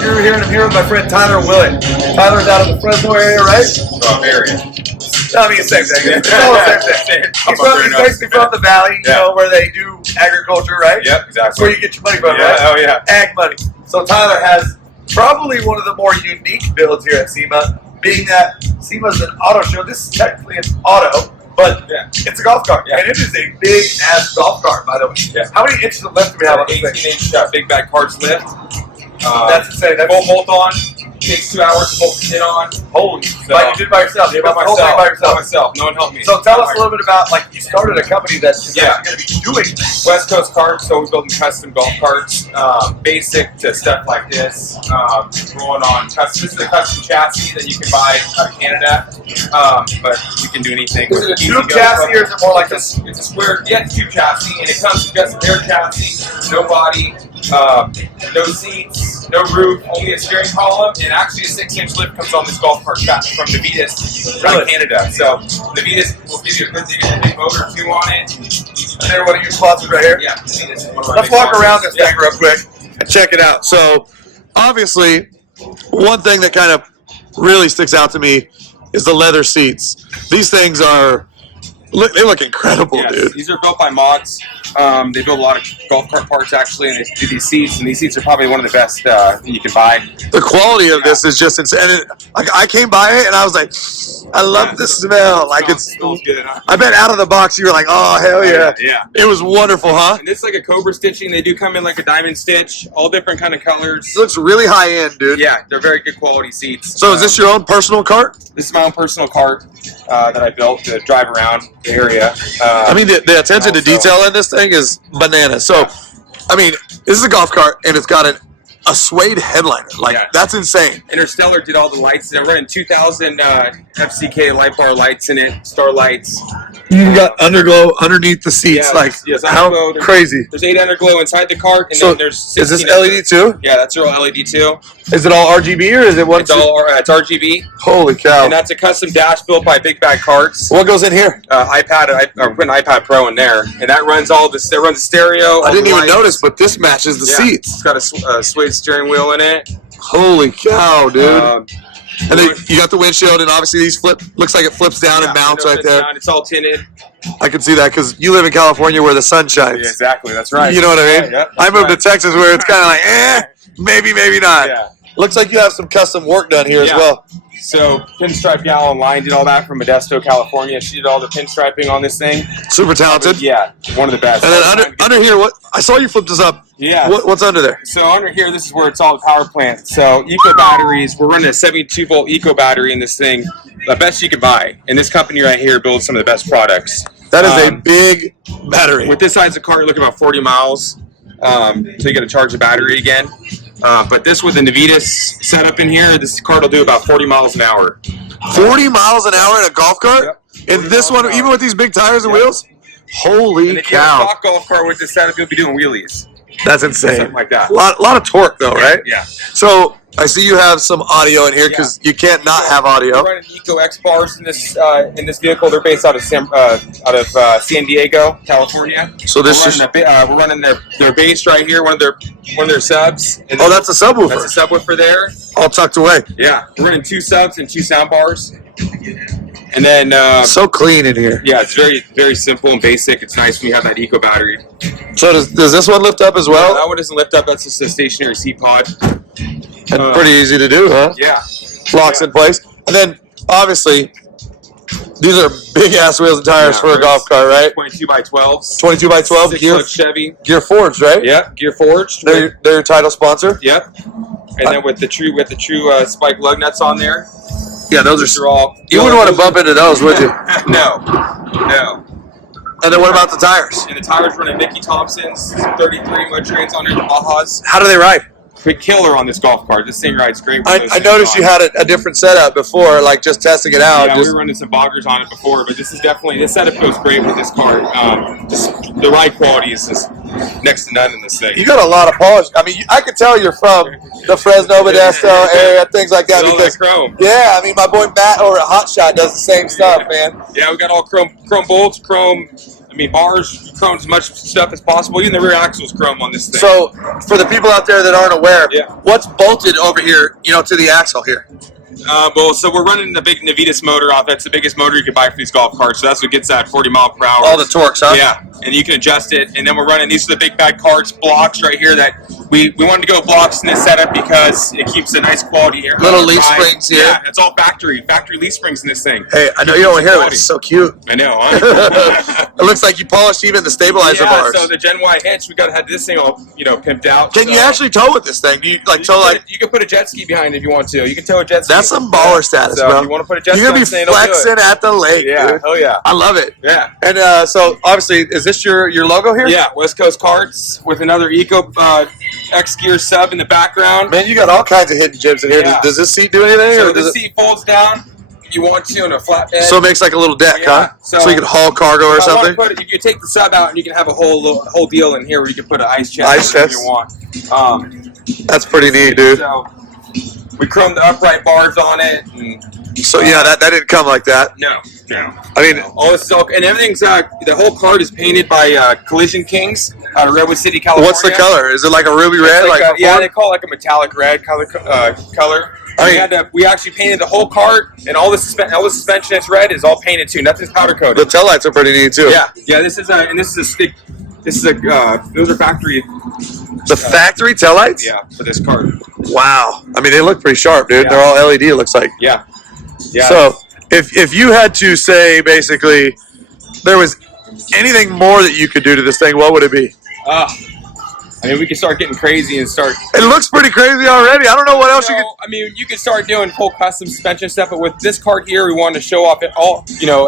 Guru here, and I'm here with my friend Tyler Willett. Tyler's out of the Fresno area, right? Area. I mean, same thing. It's all the same thing. He's basically from the valley, you know, where they do agriculture, right? Yep, exactly. That's where you get your money from, right? Oh, yeah. Ag money. So Tyler has probably one of the more unique builds here at Sema, being that Sema's an auto show. This is technically an auto, but it's a golf cart. Yeah. And it is a big-ass golf cart, by the way. Yeah. How many inches of lift do we have on this thing? 18-inch big bag carts lift. That's insane. That's full bolt on. Takes 2 hours to bolt the kit on. Holy. So, like you did by yourself. You by myself. By yourself. Myself. No one helped me. So tell us a little bit about, like, you started a company that's actually going to be doing this. West Coast carts, so we're building custom golf carts, basic to stuff like this. Rolling on custom. This is a custom chassis that you can buy out of Canada, but you can do anything. Is it a tube chassis or is it more like it's a square? Yeah, it's a tube chassis, and it comes with just an air chassis, no body, no seats, no roof, only a steering column, and actually a 6-inch lift comes on this golf cart from Navitas out of Canada. So Navitas will give you a good big motor too on it. And they're one of your sponsors right here? Yeah, Navitas. Let's walk around this thing real quick and check it out. So obviously, one thing that kind of really sticks out to me is the leather seats. These things they look incredible, dude. These are built by mods. They build a lot of golf cart parts actually, and they do these seats. And these seats are probably one of the best you can buy. The quality of this is just insane. I came by it and I was like, I love the smell. Like it smells good, huh? I bet out of the box you were like, oh hell yeah. Yeah. It was wonderful, huh? And it's like a Cobra stitching. They do come in like a diamond stitch, all different kind of colors. It looks really high end, dude. Yeah, they're very good quality seats. So is this your own personal cart? This is my own personal cart that I built to drive around the area. I mean, the attention to detail in this thing is bananas. So, I mean, this is a golf cart, and it's got a suede headliner. Like, that's insane. Interstellar did all the lights. They're running 2,000 FCK light bar lights in it, star lights. You got underglow underneath the seats. How crazy. There's 8 underglow inside the cart, and then there's 16. Is this LED too? Yeah, that's all LED too. Is it all RGB or is it one? It's all it's RGB. Holy cow! And that's a custom dash built by Big Bag Carts. What goes in here? iPad. I put an iPad Pro in there, and that runs all this. It runs the stereo. I didn't even notice, but this matches the seats. It's got a suede steering wheel in it. Holy cow, dude! And then you got the windshield, and obviously these looks like it flips down and mounts right there. It's all tinted. I can see that because you live in California where the sun shines. Yeah, exactly, that's right. You know what I mean? I moved to Texas where it's kind of like, maybe, maybe not. Yeah. Looks like you have some custom work done here as well. So Pinstripe Gal online did all that from Modesto, California. She did all the pinstriping on this thing. Super talented. Yeah, one of the best. And then under here, I saw you flip this up. Yeah. What's under there? So under here, this is where it's all the power plant. So eco batteries. We're running a 72-volt eco battery in this thing. The best you can buy. And this company right here builds some of the best products. That is a big battery. With this size of car, you're looking about 40 miles. So you got to charge the battery again. But this with the Navitas setup in here, this cart will do about 40 miles an hour. 40 miles an hour in a golf cart? Yep. And this one, even with these big tires and wheels? Holy and if you have cow. a stock golf cart with this setup, you'll be doing wheelies. That's insane. Something like that. A lot of torque, though, right? Yeah. So I see you have some audio in here because you can't not have audio. We're running Eco X bars in this vehicle. They're based out of San Diego, California. So this is we're running their bass right here, one of their subs. Oh, that's a subwoofer. That's a subwoofer there. All tucked away. Yeah, we're running 2 subs and 2 sound bars. And then so clean in here. Yeah, it's very, very simple and basic. It's nice when you have that eco battery. So does this one lift up as well? Yeah, that one doesn't lift up. That's just a stationary seat pod. That's pretty easy to do, huh? Yeah. Locks in place. And then obviously these are big ass wheels and tires for a golf cart, right? 22 by 12s. 22 by 12 6-foot Chevy. Gear Forged, right? Yep, Gear Forged. They're your title sponsor. Yep. And then with the true spike lug nuts on there. Yeah, those are all. You wouldn't want to bump into those, would you? No. And then what about the tires? And the tires running Mickey Thompson's 33 mud trains on there, the Bajas. How do they ride? Quick killer on this golf cart. This thing rides great. I noticed you had a different setup before, like just testing it out. Yeah, we were running some boggers on it before, but this setup goes great with this cart. Just the ride quality is just next to none in this thing. You got a lot of polish. I mean, I could tell you're from the Fresno, Modesto area, things like that. Because chrome. Yeah, I mean, my boy Matt over at Hot Shot does the same stuff, man. Yeah, we got all chrome bolts, chrome I mean, bars, chrome as much stuff as possible. Even the rear axle's chrome on this thing. So, for the people out there that aren't aware, Yeah. what's bolted over here, to the axle here? Well, so we're running the big Navitas motor off. That's the biggest motor you can buy for these golf carts. So that's what gets that 40 mile per hour. All the torques, huh? Yeah, and you can adjust it. And then we're running these are the big bad carts blocks right here that we wanted to go blocks in this setup because it keeps a nice quality air. Little leaf springs here. Yeah, it's all factory leaf springs in this thing. Hey, I know you don't hear it. It's so cute. I know. It looks like you polished even the stabilizer bars. So the Gen Y Hitch, we got to have this thing all pimped out. Can you actually tow with this thing? You can put a jet ski behind it if you want to. You can tow a jet ski. That's some baller status, so bro. If you want to put a jet ski, you're gonna be flexing at the lake. Yeah, dude. hell yeah. I love it. Yeah. And so obviously, is this your logo here? Yeah, West Coast Carts with another Eco X Gear sub in the background. Man, you got all kinds of hidden gems in here. Yeah. Does this seat do anything? So or the seat folds down if you want to in a flatbed. So it makes like a little deck, Yeah. huh? So you can haul cargo or something? You can take the sub out and you can have a whole deal in here where you can put an ice chest. Ice chest? If you want. That's pretty neat, dude. So we chromed the upright bars on it. And, so yeah, that didn't come like that. No. I mean, all this silk and everything's the whole cart is painted by Collision Kings out of Redwood City, California. what's the color? Is it like a ruby red? Yeah, they call it like a metallic red color. We actually painted the whole cart, and all the suspension that's red is all painted too. Nothing's powder coated. The taillights are pretty neat too. Yeah. This is a stick. Those are factory. The factory taillights? Yeah, for this cart. Wow. I mean, they look pretty sharp, dude. Yeah. They're all LED. It looks like. Yeah. So if you had to say basically there was anything more that you could do to this thing, what would it be? I mean, we can start getting crazy and start. It looks pretty crazy already. I don't know what else you could. I mean, you can start doing full custom suspension stuff, but with this cart here, we wanted to show off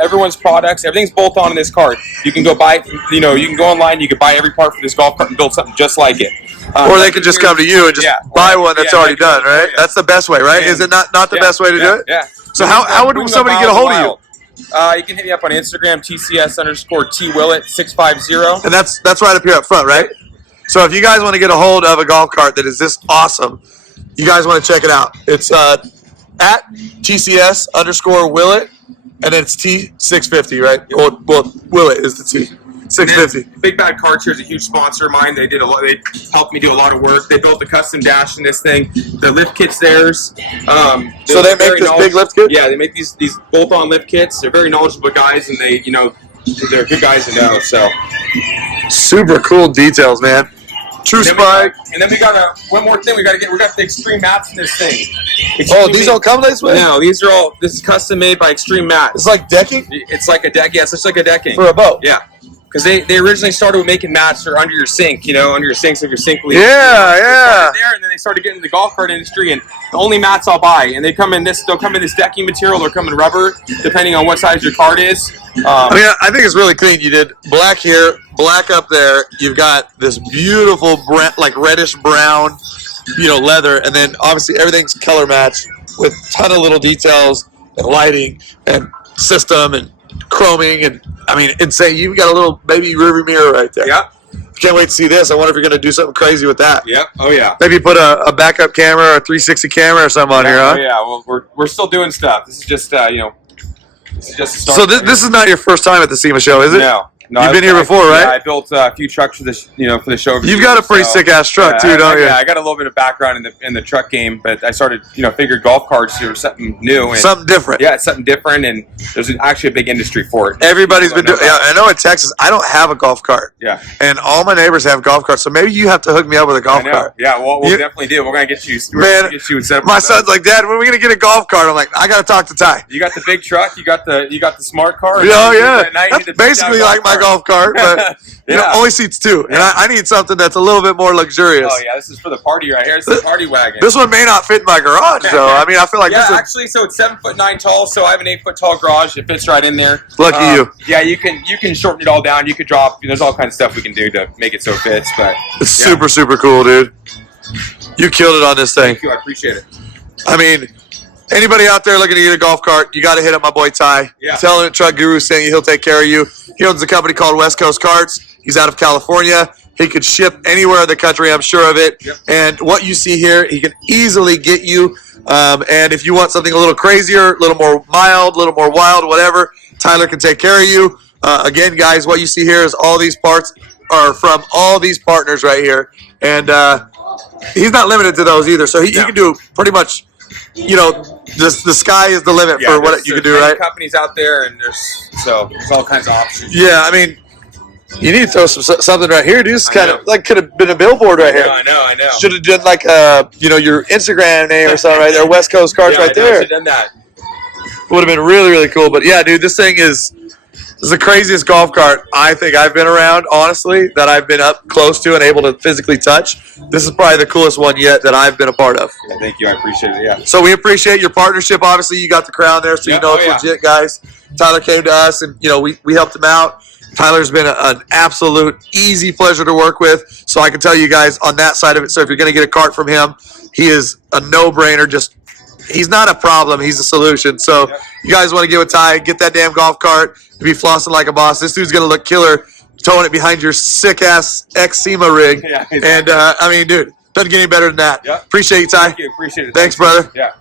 everyone's products. Everything's bolt on in this cart. You can go buy, you can go online. You can buy every part for this golf cart and build something just like it. Or they could just come to you and just buy one that's already done, right? That's the best way, right? Is it not the best way to do it? Yeah. So how would somebody get a hold of you? You can hit me up on Instagram, TCS_TWillett 650. And that's right up here up front, right? So if you guys want to get a hold of a golf cart that is this awesome, you guys want to check it out. It's at TCS_Willett, and it's T650, right? Well, Willett is the T. 650. Big Bad Carts here is a huge sponsor of mine. They helped me do a lot of work. They built the custom dash in this thing. The lift kit's theirs. So they make this big lift kit? Yeah, they make these bolt-on lift kits. They're very knowledgeable guys, and they're good guys to know. So super cool details, man. True spike. And then we got one more thing. We got the extreme mats in this thing. These don't come this way? No, this is custom made by Extreme Mats. It's like decking? It's like a deck. Yeah, it's just like a decking. For a boat? Yeah. Because they originally started with making mats for under your sink, under your sinks if your sink leaks. Yeah. There, and then they started getting in the golf cart industry, and the only mats I'll buy, and they'll come in this decking material, they'll come in rubber, depending on what size your cart is. I think it's really clean. You did black here, black up there. You've got this beautiful, like reddish brown, leather, and then obviously everything's color matched with a ton of little details and lighting and system and chroming and insane. You've got a little baby rearview mirror right there. Yeah. Can't wait to see this. I wonder if you're going to do something crazy with that. Yep. Oh yeah. Maybe put a backup camera or a 360 camera or something on here, huh? Oh yeah. Well, we're still doing stuff. This is just This is just a start. So this is not your first time at the SEMA show, is it? No. You've been here before, right? Yeah, I built a few trucks for this, for the show. You've got a pretty sick ass truck too, don't you? Yeah, I got a little bit of background in the truck game, but I started, figured golf carts were something new and something different. Yeah, it's something different, and there's actually a big industry for it. Everybody's been doing. Yeah, I know in Texas, I don't have a golf cart. Yeah, and all my neighbors have golf carts, so maybe you have to hook me up with a golf cart. Yeah, well, we'll definitely do. We're gonna get you. My son's like, Dad, when are we gonna get a golf cart? I'm like, I gotta talk to Ty. You got the big truck. You got the smart car. Oh yeah, that's basically like my golf cart, but. Yeah. Only seats two, and I need something that's a little bit more luxurious. Oh yeah, this is for the party right here. It's the party wagon. This one may not fit in my garage though. I feel like this is actually, so it's 7'9" tall. So I have an 8 foot tall garage. It fits right in there. Lucky you. Yeah, you can shorten it all down. You could drop. There's all kinds of stuff we can do to make it so it fits. But it's super cool, dude. You killed it on this thing. Thank you. I appreciate it. Anybody out there looking to get a golf cart, you got to hit up my boy Ty. Yeah. Tell him that Truck Guru sent you. He'll take care of you. He owns a company called West Coast Carts. He's out of California. He could ship anywhere in the country, I'm sure of it. Yep. And what you see here, he can easily get you. And if you want something a little crazier, a little more mild, a little more wild, whatever, Tyler can take care of you. Again, guys, what you see here is all these parts are from all these partners right here. And he's not limited to those either. So he can do pretty much, you know, the sky is the limit for what you can do, right? Companies out there, and there's all kinds of options. Yeah, I mean, you need to throw something right here, dude. This kind of like could have been a billboard right here. I know. Should have done like you know, your Instagram name or something right there. West Coast Carts right there. Should have done that. Would have been really, really cool. But yeah, dude, this thing is the craziest golf cart I think I've been around, honestly, that I've been up close to and able to physically touch. This is probably the coolest one yet that I've been a part of. Yeah, thank you. I appreciate it. Yeah. So we appreciate your partnership. Obviously, you got the crown there, so you know it's legit, guys. Tyler came to us, and you know we helped him out. Tyler's been an absolute easy pleasure to work with. So I can tell you guys on that side of it. So if you're going to get a cart from him, he is a no-brainer. Just he's not a problem. He's a solution. So you guys want to get with Ty, get that damn golf cart to be flossing like a boss. This dude's going to look killer towing it behind your sick-ass ex-SEMA rig. Yeah, exactly. And, I mean, dude, doesn't get any better than that. Yep. Appreciate you, Ty. Thank you. Appreciate it. Thanks, brother. Yeah.